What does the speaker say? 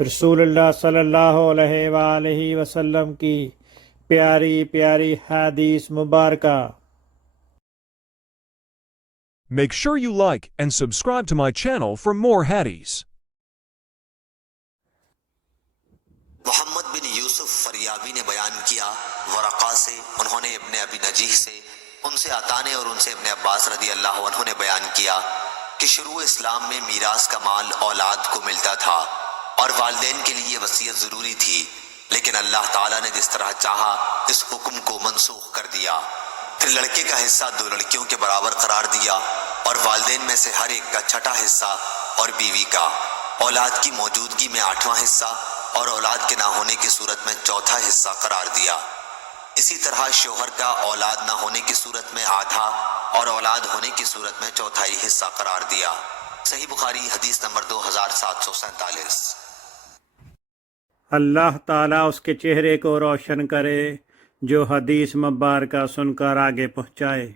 رسول اللہ صلی اللہ علیہ وآلہ وسلم کی پیاری پیاری حدیث مبارکہ۔ Make sure you like and subscribe to my channel for more hadiths. محمد بن یوسف فریابی نے بیان کیا ورقا سے، انہوں نے ابن ابی نجیح سے، ان سے عطانے اور ان سے ابن عباس رضی اللہ عنہ نے بیان کیا کہ شروع اسلام میں میراث کا مال اولاد کو ملتا تھا اور والدین کے لیے وصیت ضروری تھی، لیکن اللہ تعالیٰ نے جس طرح چاہا اس حکم کو منسوخ کر دیا۔ پھر لڑکے کا حصہ 2 لڑکیوں کے برابر قرار دیا اور والدین میں سے ہر ایک کا چھٹا حصہ اور بیوی کا، اولاد کی موجودگی میں 8واں حصہ اور اولاد کے نہ ہونے کی صورت میں 4تھا حصہ قرار دیا۔ اسی طرح شوہر کا اولاد نہ ہونے کی صورت میں آدھا اور اولاد ہونے کی صورت میں 4تھائی حصہ قرار دیا۔ صحیح بخاری حدیث نمبر 2747۔ اللہ تعالیٰ اس کے چہرے کو روشن کرے جو حدیث مبارکہ سن کر آگے پہنچائے۔